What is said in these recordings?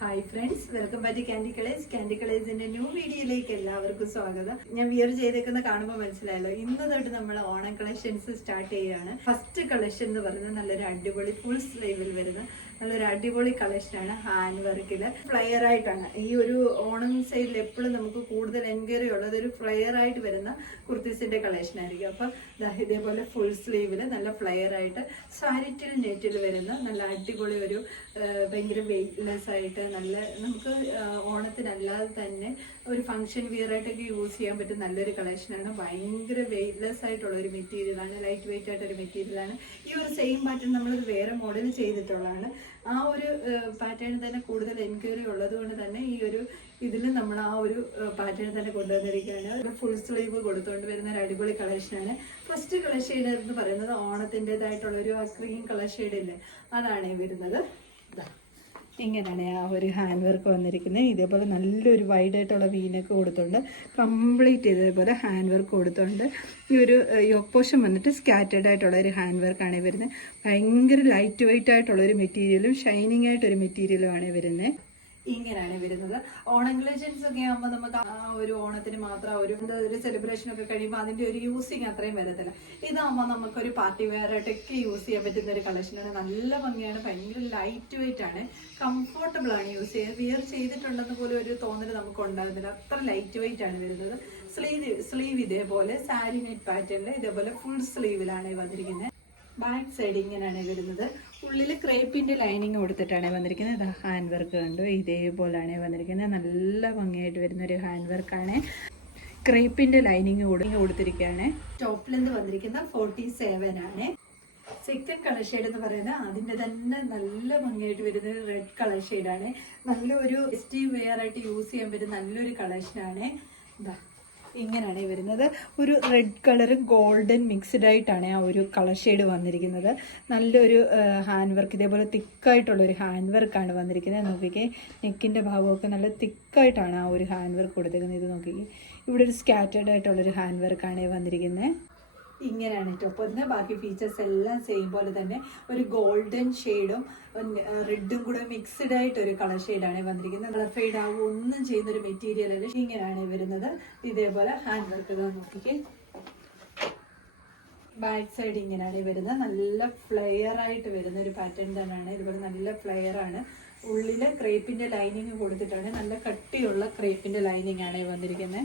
Hi friends, welcome back to candy colours. Candy കളേഴ്സിന്റെ new വീഡിയോയിലേക്ക് എല്ലാവർക്കും സ്വാഗതം. ഞാൻ വിയർ ചെയ്തേക്കുന്ന കാണുമ്പോൾ മനസ്സിലായല്ലോ, ഇന്ന് തൊട്ട് നമ്മൾ ഓണം കളക്ഷൻസ് സ്റ്റാർട്ട് ചെയ്യുകയാണ്. ഫസ്റ്റ് കളക്ഷൻ എന്ന് പറയുന്നത് നല്ലൊരു അടിപൊളി ഫുൾ സ്ലീവിൽ വരുന്ന നല്ലൊരു അടിപൊളി കളക്ഷനാണ്. ഹാൻഡ് വർക്കില് ഫ്ലയർ ആയിട്ടാണ്. ഈ ഒരു ഓണം സൈഡിൽ എപ്പോഴും നമുക്ക് കൂടുതൽ എൻക്വയറി ഉള്ളത് ഒരു ഫ്ലയർ ആയിട്ട് വരുന്ന കുർത്തീസിന്റെ കളക്ഷൻ ആയിരിക്കും. അപ്പം ഇതേപോലെ ഫുൾ സ്ലീവില് നല്ല ഫ്ലയർ ആയിട്ട് സാരിറ്റിൽ നെറ്റിൽ വരുന്ന നല്ല അടിപൊളി ഒരു ഭയങ്കര വെയ്റ്റ്ലെസ് ആയിട്ട് നല്ല നമുക്ക് ഓണത്തിനല്ലാതെ തന്നെ ഒരു ഫംഗ്ഷൻ വിയർ ആയിട്ടൊക്കെ യൂസ് ചെയ്യാൻ പറ്റും നല്ലൊരു കളക്ഷനാണ്. ഭയങ്കര വെയ്റ്റ്ലെസ് ആയിട്ടുള്ള ഒരു മെറ്റീരിയലാണ്, ലൈറ്റ് വെയിറ്റ് ആയിട്ടൊരു മെറ്റീരിയലാണ്. ഈ ഒരു സെയിം പാറ്റേൺ നമ്മളത് വേറെ മോഡൽ ചെയ്തിട്ടുള്ളതാണ്. ആ ഒരു പാറ്റേൺ തന്നെ കൂടുതൽ എൻക്വയറി ഉള്ളത് കൊണ്ട് തന്നെ ഈ ഒരു ഇതിൽ നമ്മൾ ആ ഒരു പാറ്റേൺ തന്നെ കൊണ്ടുവന്നിരിക്കുകയാണ്. ഒരു ഫുൾ സ്ലീവ് കൊടുത്തുകൊണ്ട് വരുന്ന ഒരു അടിപൊളി കളക്ഷനാണ്. ഫസ്റ്റ് കളർ ഷെയ്ഡ് എന്ന് പറയുന്നത് ഓണത്തിൻ്റെതായിട്ടുള്ള ഒരു ക്രീം കളർ ഷെയ്ഡ് ഇല്ലേ, അതാണ് വരുന്നത്. ഇങ്ങനെയാണ് ആ ഒരു ഹാൻഡ് വർക്ക് വന്നിരിക്കുന്നത്. ഇതേപോലെ നല്ലൊരു വൈഡായിട്ടുള്ള വീനൊക്കെ കൊടുത്തുകൊണ്ട് കംപ്ലീറ്റ് ഇതേപോലെ ഹാൻഡ് വർക്ക് കൊടുത്തുകൊണ്ട് ഈ ഒരു യോക്ക് പോർഷൻ വന്നിട്ട് സ്കാറ്റേഡ് ആയിട്ടുള്ള ഒരു ഹാൻഡ് വർക്കാണ് വരുന്നത്. ഭയങ്കര ലൈറ്റ് വെയിറ്റ് ആയിട്ടുള്ള ഒരു മെറ്റീരിയലും ഷൈനിങ് ആയിട്ടൊരു മെറ്റീരിയലുമാണ് വരുന്നത്. ഇങ്ങനെയാണ് വരുന്നത്. ഓണം കളക്ഷൻസ് ഒക്കെ ആകുമ്പോൾ നമുക്ക് ആ ഒരു ഓണത്തിന് മാത്രം ഒരു സെലിബ്രേഷൻ ഒക്കെ കഴിയുമ്പോൾ അതിന്റെ ഒരു യൂസിങ് അത്രയും വരത്തില്ല. ഇതാകുമ്പോൾ നമുക്കൊരു പാർട്ടി വെയർ ആയിട്ടൊക്കെ യൂസ് ചെയ്യാൻ പറ്റുന്ന ഒരു കളക്ഷനാണ്. നല്ല ഭംഗിയാണ്, ഭയങ്കര ലൈറ്റ് വെയിറ്റ് ആണ്, കംഫർട്ടബിൾ ആണ് യൂസ് ചെയ്യാൻ. വിയർ ചെയ്തിട്ടുണ്ടെന്ന് പോലും ഒരു തോന്നൽ നമുക്ക് ഉണ്ടാകുന്നില്ല, അത്ര ലൈറ്റ് വെയിറ്റ് ആണ് വരുന്നത്. സ്ലീവ് ഇതേപോലെ സാരി നെറ്റ് പാറ്റേണിൽ ഇതേപോലെ ഫുൾ സ്ലീവിലാണ് വന്നിരിക്കുന്നത്. ബാക്ക് സൈഡ് ഇങ്ങനെയാണ് വരുന്നത്. ഉള്ളിൽ ക്രേപ്പിന്റെ ലൈനിങ് കൊടുത്തിട്ടാണ് വന്നിരിക്കുന്നത്. ഹാൻഡ് വർക്ക് കണ്ടു, ഇതേപോലെയാണ് വന്നിരിക്കുന്നത്. നല്ല ഭംഗിയായിട്ട് വരുന്ന ഒരു ഹാൻഡ് വർക്കാണ്. ക്രേപ്പിന്റെ ലൈനിങ് കൊടുത്തിരിക്കുകയാണ്. ടോപ്പ് ലെന്ത് വന്നിരിക്കുന്ന 47 ആണ്. സെക്കൻഡ് കളർ ഷെയ്ഡ് എന്ന് പറയുന്നത് അതിന്റെ തന്നെ നല്ല ഭംഗിയായിട്ട് വരുന്ന റെഡ് കളർ ഷെയ്ഡാണ്. നല്ലൊരു ഫെസ്റ്റീവ് വെയർ ആയിട്ട് യൂസ് ചെയ്യാൻ പറ്റുന്ന നല്ലൊരു കളക്ഷനാണ്. ഇങ്ങനെയാണ് വരുന്നത്. ഒരു റെഡ് കളറും ഗോൾഡൻ മിക്സ്ഡ് ആയിട്ടാണ് ആ ഒരു കളർ ഷെയ്ഡ് വന്നിരിക്കുന്നത്. നല്ലൊരു ഹാൻഡ് വർക്ക്, ഇതേപോലെ തിക്കായിട്ടുള്ളൊരു ഹാൻഡ് വർക്കാണ് വന്നിരിക്കുന്നത്. നോക്കിക്കേ, നെക്കിൻ്റെ ഭാഗമൊക്കെ നല്ല തിക്കായിട്ടാണ് ആ ഒരു ഹാൻഡ് വർക്ക് കൊടുത്തിരിക്കുന്നത്. ഇത് നോക്കിക്കേ, ഇവിടെ ഒരു സ്കാറ്റേഡ് ആയിട്ടുള്ളൊരു ഹാൻഡ് വർക്കാണ് വന്നിരിക്കുന്നത്. ഇങ്ങനെയാണ് ടോപ്പ് വരുന്നത്. ബാക്കി ഫീച്ചേഴ്സ് എല്ലാം സെയിം പോലെ തന്നെ ഒരു ഗോൾഡൻ ഷെയ്ഡും റെഡും കൂടെ മിക്സ്ഡ് ആയിട്ട് ഒരു കളർ ഷെയ്ഡാണ് വന്നിരിക്കുന്നത്. കളർ ഫെയ്ഡ് ആവും ഒന്നും ചെയ്യുന്ന ഒരു മെറ്റീരിയൽ അല്ല. ഇങ്ങനെയാണ് വരുന്നത്. ഇതേപോലെ ഹാൻഡ് വർക്ക് നോക്കിക്കേ. ബാക്ക് സൈഡ് ഇങ്ങനെയാണ് വരുന്നത്. നല്ല ഫ്ലെയർ ആയിട്ട് വരുന്ന ഒരു പാറ്റേൺ തന്നെയാണ്. ഇതുപോലെ നല്ല ഫ്ലെയർ ആണ്. ഉള്ളില് ക്രേപ്പിന്റെ ലൈനിങ് കൊടുത്തിട്ടാണ്, നല്ല കട്ടിയുള്ള ക്രേപ്പിന്റെ ലൈനിങ് ആണ് വന്നിരിക്കുന്നത്.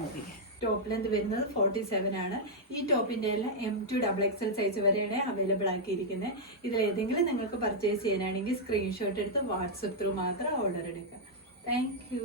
നോക്കിക്കേ, ടോപ്പ് ലെന്ത് വരുന്നത് 47 ആണ്. ഈ ടോപ്പിന്റെ എല്ലാം M2 XXL സൈസ് വരെയാണ് അവൈലബിൾ ആക്കിയിരിക്കുന്നത്. ഇതിലേതെങ്കിലും നിങ്ങൾക്ക് പർച്ചേസ് ചെയ്യാനാണെങ്കിൽ സ്ക്രീൻഷോട്ട് എടുത്ത് വാട്സപ്പ് ത്രൂ മാത്രം ഓർഡർ എടുക്കുക. Thank you.